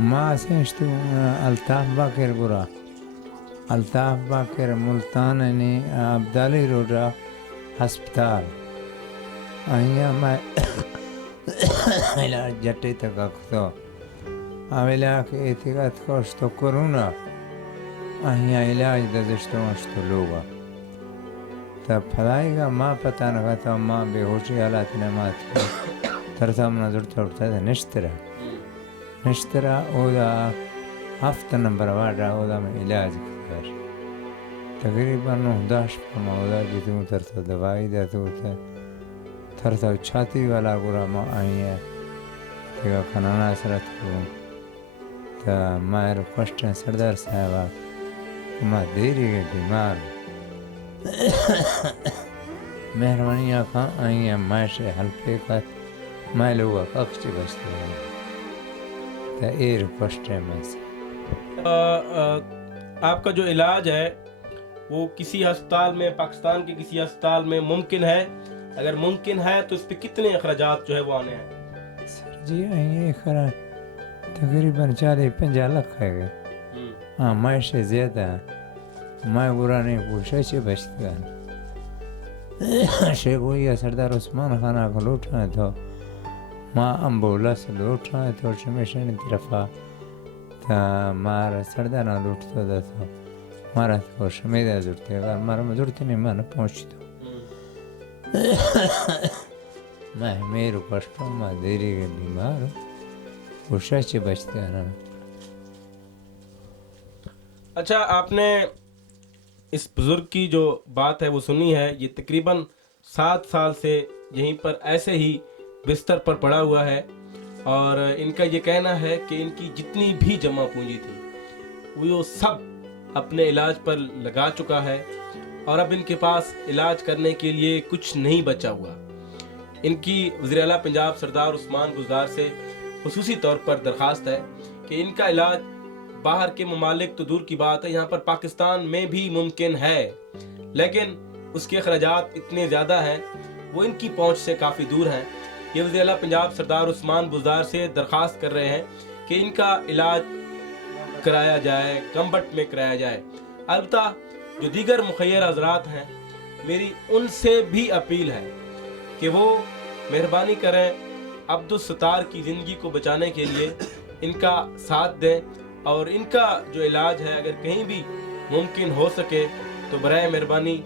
ما سنشتو الطاف باكر برا الطاف باكر ملتان يعني عبدالي رودا هسپتال أهيا ما إلى جتي تكاكتو أولا كإتيكات كوشتو كورونا أهيا علاج دزشتو مشتو لوغا تب فلايغا ما پتا نغتا ما بهوشي حالات نمات ترتا منظرتا ورتا نشترا اودا هفت نمبر وادا اودا میں علاج کر تقریباً 10 پما اودا جتوں ترتا دوائی دیتا ہوتا ترتا چھاتی والا گورا ما آئی ہے تیگا کھنانا سرت کو تا ماہر کوشٹن سردار صاحبہ ما دیری کے بیمار مہربانی آقا آئی ہے ماشے حلقے کا مائلوگا ککچی بچتے ہیں ایر کوشٹ ہے میں سے آپ کا جو علاج ہے وہ کسی ہسپتال میں، پاکستان کے کسی ہسپتال میں ممکن ہے؟ اگر ممکن ہے تو اس پہ کتنے اخراجات جو ہے وہ آنے ہیں؟ سر جی یہ خرا تقریباً 40-50 لاکھ ہے گئے ہاں میں سے زیادہ میں برا نہیں پوچھا سے بچت گا شیخ ہوئی سردار عثمان خانہ کو لوٹا ہے تو ما امبولانس لوٹا ہے تو شمیشن طرفا تا مارا سردانا لوٹتا دا تو مارا تو شمیدہ ضرورتی اگر مارا مضورتی نہیں مانا پہنچتا میں میرو پشتو ما دیری کے بیمار ہوں خوشا چی بچتے ہیں اچھا، آپ نے اس بزرگ کی جو بات ہے وہ سنی ہے۔ یہ تقریباً 7 سال سے یہیں پر ایسے ہی بستر پر پڑا ہوا ہے، اور ان کا یہ کہنا ہے کہ ان کی جتنی بھی جمع پونجی تھی وہ سب اپنے علاج پر لگا چکا ہے، اور اب ان کے پاس علاج کرنے کے لیے کچھ نہیں بچا ہوا۔ ان کی وزیر اعلیٰ پنجاب سردار عثمان بزدار سے خصوصی طور پر درخواست ہے کہ ان کا علاج باہر کے ممالک تو دور کی بات ہے، یہاں پر پاکستان میں بھی ممکن ہے، لیکن اس کے اخراجات اتنے زیادہ ہیں، وہ ان کی پہنچ سے کافی دور ہیں۔ یہ وزیر اعلیٰ پنجاب سردار عثمان بزدار سے درخواست کر رہے ہیں کہ ان کا علاج کرایا جائے، گمبٹ میں کرایا جائے۔ البتہ جو دیگر مخیر حضرات ہیں، میری ان سے بھی اپیل ہے کہ وہ مہربانی کریں، عبدالستار کی زندگی کو بچانے کے لیے ان کا ساتھ دیں، اور ان کا جو علاج ہے اگر کہیں بھی ممکن ہو سکے تو برائے مہربانی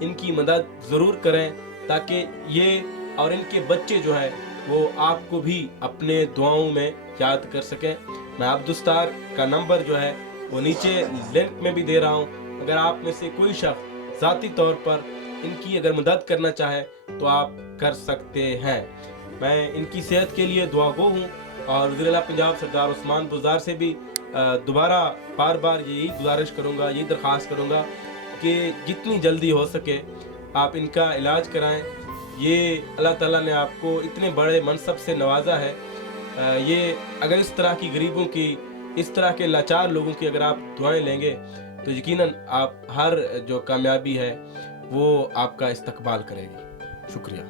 ان کی مدد ضرور کریں، تاکہ یہ اور ان کے بچے جو ہے وہ آپ کو بھی اپنے دعاؤں میں یاد کر سکیں۔ میں عبدالستار کا نمبر جو ہے وہ نیچے لنک میں بھی دے رہا ہوں۔ اگر آپ میں سے کوئی شخص ذاتی طور پر ان کی اگر مدد کرنا چاہے تو آپ کر سکتے ہیں۔ میں ان کی صحت کے لیے دعا گو ہوں، اور وزیر اعلیٰ پنجاب سردار عثمان بزدار سے بھی دوبارہ بار بار یہی گزارش کروں گا، یہی درخواست کروں گا کہ جتنی جلدی ہو سکے آپ ان کا علاج کرائیں۔ یہ اللہ تعالیٰ نے آپ کو اتنے بڑے منصب سے نوازا ہے، یہ اگر اس طرح کی غریبوں کی، اس طرح کے لاچار لوگوں کی اگر آپ دعائیں لیں گے تو یقیناً آپ ہر جو کامیابی ہے وہ آپ کا استقبال کرے گی۔ شکریہ۔